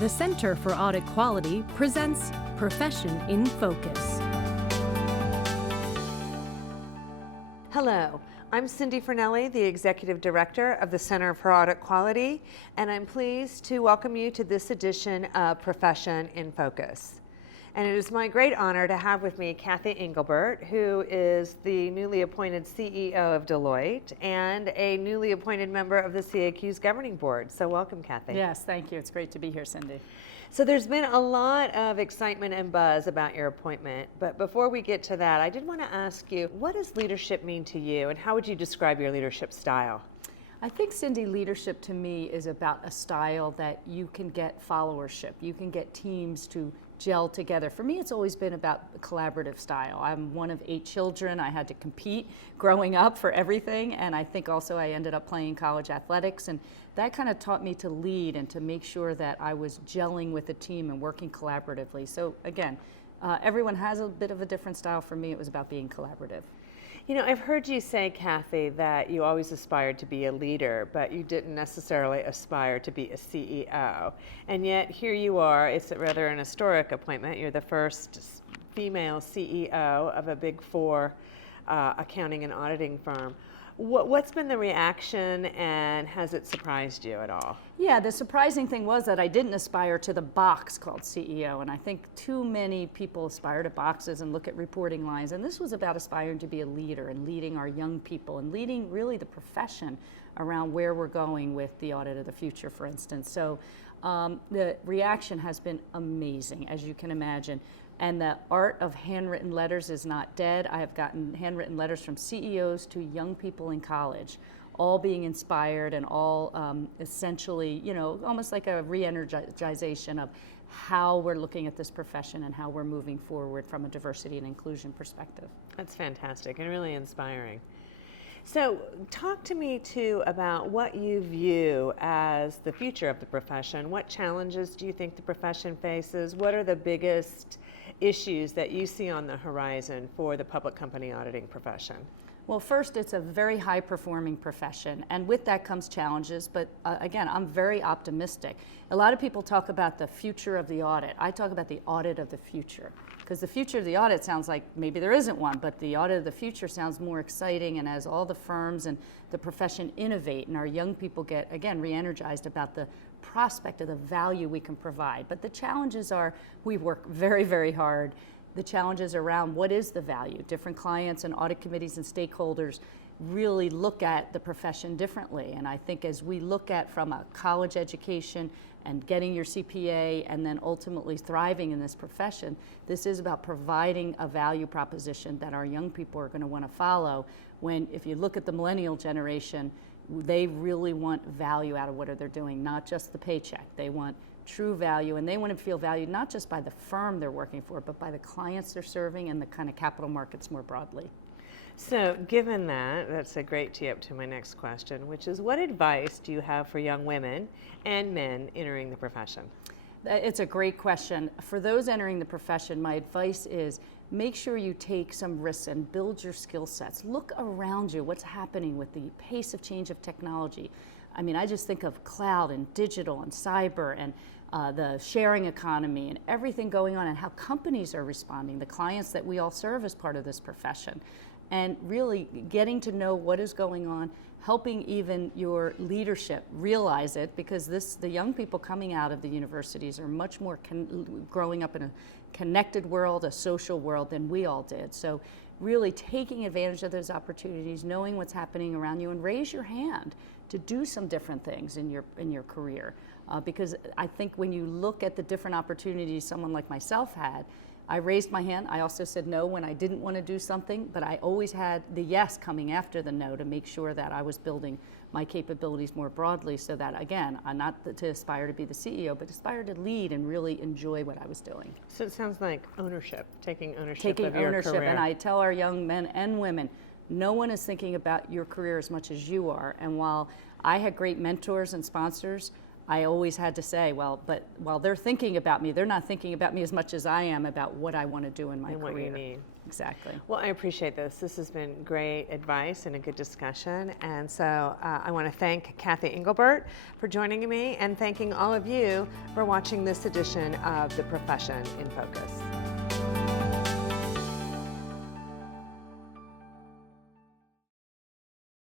The Center for Audit Quality presents Profession in Focus. Hello, I'm Cindy Fornelli, the Executive Director of the Center for Audit Quality, and I'm pleased to welcome you to this edition of Profession in Focus. And it is my great honor to have with me Cathy Engelbert, who is the newly appointed CEO of Deloitte and a newly appointed member of the CAQ's governing board. So welcome, Cathy. Yes, thank you. It's great to be here, Cindy. So there's been a lot of excitement and buzz about your appointment, but before we get to that, I did want to ask you, what does leadership mean to you, and how would you describe your leadership style? I think, Cindy, leadership to me is about a style that you can get followership. You can get teams to gel together. For me, it's always been about a collaborative style. I'm one of 8 children. I had to compete growing up for everything, and I think also I ended up playing college athletics, and that kind of taught me to lead and to make sure that I was gelling with a team and working collaboratively. So again, everyone has a bit of a different style. For me, it was about being collaborative. You know, I've heard you say, Cathy, that you always aspired to be a leader, but you didn't necessarily aspire to be a CEO. And yet here you are. It's rather an historic appointment. You're the first female CEO of a Big Four accounting and auditing firm. What's been the reaction, and has it surprised you at all? Yeah, the surprising thing was that I didn't aspire to the box called CEO, and I think too many people aspire to boxes and look at reporting lines, and this was about aspiring to be a leader and leading our young people and leading really the profession around where we're going with the audit of the future, for instance. So the reaction has been amazing, as you can imagine. And the art of handwritten letters is not dead. I have gotten handwritten letters from CEOs to young people in college, all being inspired and all essentially, you know, almost like a re-energization of how we're looking at this profession and how we're moving forward from a diversity and inclusion perspective. That's fantastic and really inspiring. So talk to me too about what you view as the future of the profession. What challenges do you think the profession faces? What are the biggest issues that you see on the horizon for the public company auditing profession? Well, first, it's a very high-performing profession, and with that comes challenges, but again, I'm very optimistic. A lot of people talk about the future of the audit. I talk about the audit of the future, because the future of the audit sounds like maybe there isn't one, but the audit of the future sounds more exciting, and as all the firms and the profession innovate and our young people get, again, re-energized about the prospect of the value we can provide. But the challenges are, we work very, very hard. The challenges around what is the value. Different clients and audit committees and stakeholders really look at the profession differently. And I think as we look at from a college education and getting your CPA and then ultimately thriving in this profession, this is about providing a value proposition that our young people are going to want to follow. When, if you look at the millennial generation, they really want value out of what they're doing, not just the paycheck. They want true value, and they want to feel valued not just by the firm they're working for, but by the clients they're serving and the kind of capital markets more broadly. So given that, that's a great tee up to my next question, which is, what advice do you have for young women and men entering the profession? It's a great question. For those entering the profession, my advice is make sure you take some risks and build your skill sets. Look around you, what's happening with the pace of change of technology. I mean, I just think of cloud and digital and cyber and the sharing economy and everything going on and how companies are responding, the clients that we all serve as part of this profession. And really getting to know what is going on, helping even your leadership realize it, because the young people coming out of the universities are much more growing up in a connected world, a social world than we all did. So really taking advantage of those opportunities, knowing what's happening around you, and raise your hand to do some different things in your career. Because I think when you look at the different opportunities someone like myself had, I raised my hand. I also said no when I didn't want to do something, but I always had the yes coming after the no to make sure that I was building my capabilities more broadly, so that, again, not to aspire to be the CEO, but aspire to lead and really enjoy what I was doing. So it sounds like ownership, taking ownership of your career. And I tell our young men and women, no one is thinking about your career as much as you are. And while I had great mentors and sponsors, I always had to say, well, but while they're thinking about me, they're not thinking about me as much as I am about what I want to do in my career. What you need. Exactly. Well, I appreciate this. This has been great advice and a good discussion. And so I want to thank Cathy Engelbert for joining me and thanking all of you for watching this edition of The Profession in Focus.